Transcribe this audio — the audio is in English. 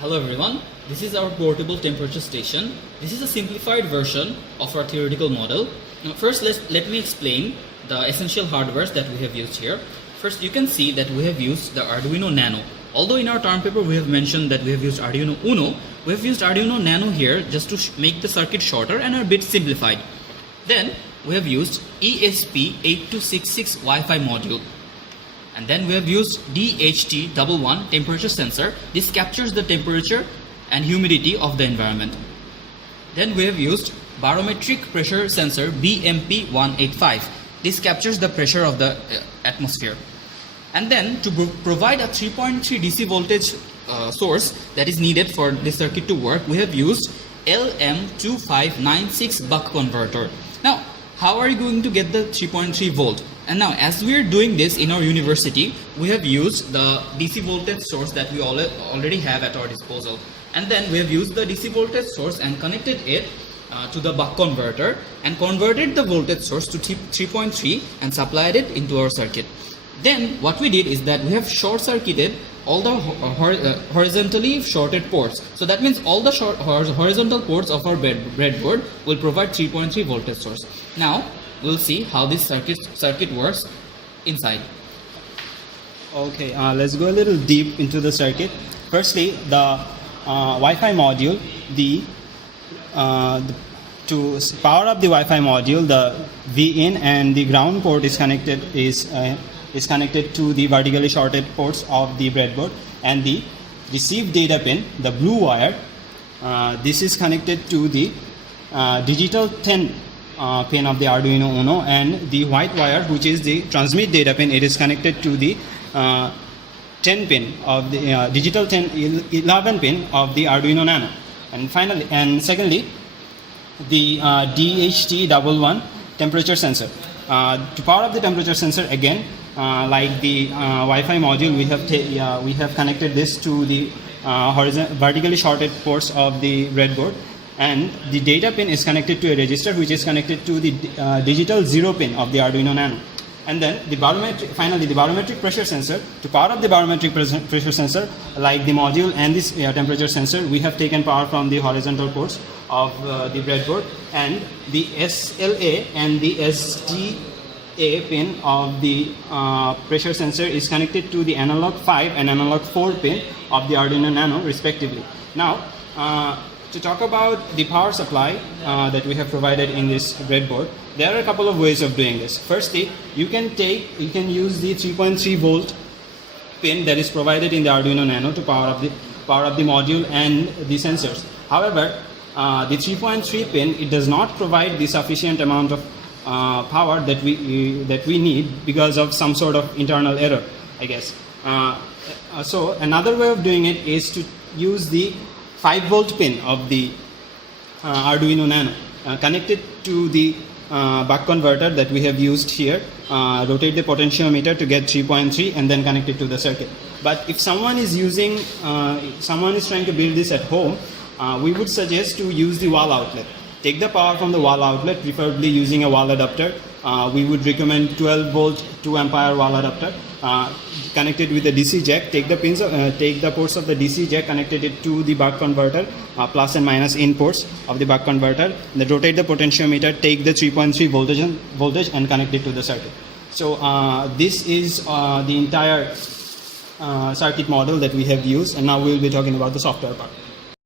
Hello everyone, this is our portable temperature station. This is a simplified version of our theoretical model. Now first let me explain the essential hardwares that we have used here. First, you can see that we have used the Arduino Nano. Although in our term paper we have mentioned that we have used Arduino Uno, we have used Arduino Nano here just to make the circuit shorter and a bit simplified. Then we have used ESP8266 Wi-Fi module. And then we have used DHT11 temperature sensor. This captures the temperature and humidity of the environment. Then we have used barometric pressure sensor BMP185. This captures the pressure of the atmosphere. And then to provide a 3.3 DC voltage source that is needed for this circuit to work, we have used LM2596 buck converter. Now, how are you going to get the 3.3 volt? And now, as we are doing this in our university, we have used the DC voltage source that we already have at our disposal. And then we have used the DC voltage source and connected it to the buck converter and converted the voltage source to 3.3 and supplied it into our circuit. Then what we did is that we have short circuited all the horizontally shorted ports. So that means all the horizontal ports of our breadboard will provide 3.3 voltage source. Now we'll see how this circuit works inside. Okay, let's go a little deep into the circuit. Firstly, the Wi-Fi module, to power up the Wi-Fi module, the V-in and the ground port is connected to the vertically shorted ports of the breadboard, and the receive data pin, the blue wire, this is connected to the digital 10 pin of the Arduino Uno, and the white wire, which is the transmit data pin, it is connected to the 10 pin of the digital 11 pin of the Arduino Nano. And secondly, the DHT11 temperature sensor. To power up the temperature sensor, again, like the Wi-Fi module, we have connected this to the vertically shorted ports of the breadboard, and the data pin is connected to a register which is connected to the digital 0 pin of the Arduino Nano. And then the barometric pressure sensor. To power up the barometric pressure sensor, like the module and this temperature sensor, we have taken power from the horizontal ports of the breadboard, and the SLA and the STA pin of the pressure sensor is connected to the analog 5 and analog 4 pin of the Arduino Nano respectively. Now, to talk about the power supply that we have provided in this breadboard, there are a couple of ways of doing this. Firstly, you can use the 3.3 volt pin that is provided in the Arduino Nano to power up the module and the sensors. However, the 3.3 pin, it does not provide the sufficient amount of power that we need because of some sort of internal error, I guess. So another way of doing it is to use the 5 volt pin of the Arduino Nano connected to the buck converter that we have used here, rotate the potentiometer to get 3.3 and then connect it to the circuit. But if someone is trying to build this at home, we would suggest to use the wall outlet. Take the power from the wall outlet, preferably using a wall adapter. We would recommend 12 volt 2 ampere wall adapter connected with a DC jack. Take the ports of the DC jack, connected it to the buck converter, plus and minus in ports of the buck converter. Then rotate the potentiometer, take the 3.3 voltage and connect it to the circuit. So this is the entire circuit model that we have used, and now we will be talking about the software part.